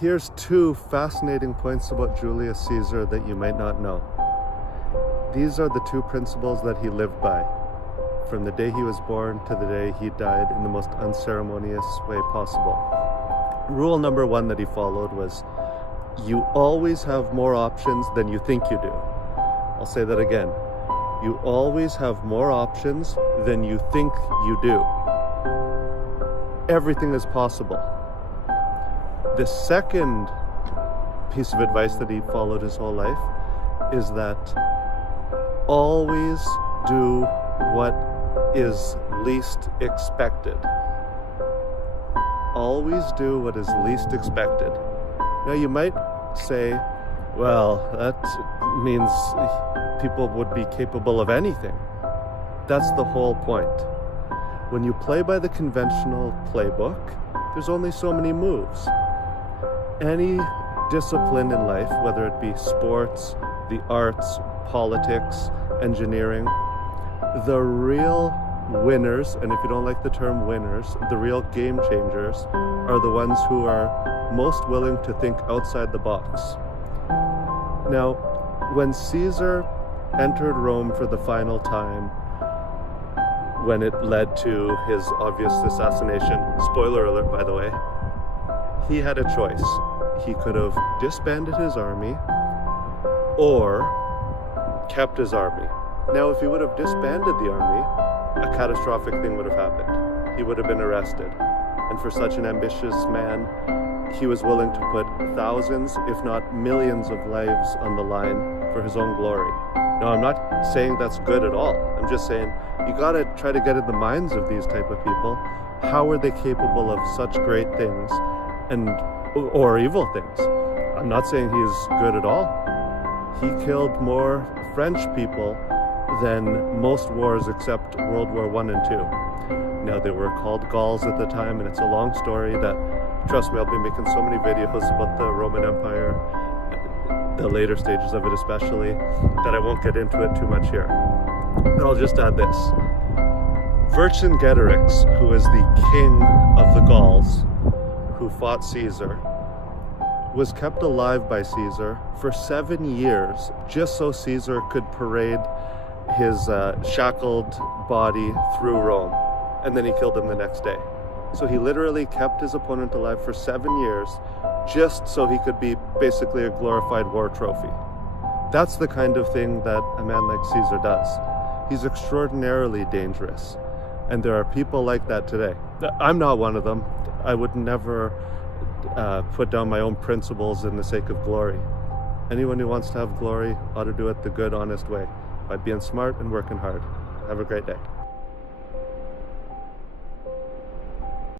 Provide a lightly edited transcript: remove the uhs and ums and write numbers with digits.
Here's two fascinating points about Julius Caesar that you might not know. These are the two principles that he lived by, from the day he was born to the day he died, in the most unceremonious way possible. Rule number one that he followed was, you always have more options than you think you do. I'll say that again. You always have more options than you think you do. Everything is possible. The second piece of advice that he followed his whole life is that always do what is least expected. Always do what is least expected. Now you might say, well, that means people would be capable of anything. That's the whole point. When you play by the conventional playbook, there's only so many moves. Any discipline in life, whether it be sports, the arts, politics, engineering, the real winners, and if you don't like the term winners, the real game changers are the ones who are most willing to think outside the box. Now, when Caesar entered Rome for the final time, when it led to his obvious assassination, spoiler alert by the way, he had a choice. He could have disbanded his army or kept his army. Now, if he would have disbanded the army, a catastrophic thing would have happened. He would have been arrested. And for such an ambitious man, he was willing to put thousands, if not millions of lives on the line for his own glory. Now, I'm not saying that's good at all. I'm just saying you gotta try to get in the minds of these type of people. How are they capable of such great things or evil things? I'm not saying he's good at all. He killed more French people than most wars except World War I and II. Now, they were called Gauls at the time, and it's a long story that, trust me, I'll be making so many videos about the Roman Empire, the later stages of it especially, that I won't get into it too much here. But I'll just add this. Vercingetorix, who is the king of the Gauls, who fought Caesar, was kept alive by Caesar for 7 years, just so Caesar could parade his shackled body through Rome, and then he killed him the next day. So he literally kept his opponent alive for 7 years, just so he could be basically a glorified war trophy. That's the kind of thing that a man like Caesar does. He's extraordinarily dangerous, and there are people like that today. I'm not one of them. I would never put down my own principles in the sake of glory. Anyone who wants to have glory ought to do it the good, honest way, by being smart and working hard. Have a great day.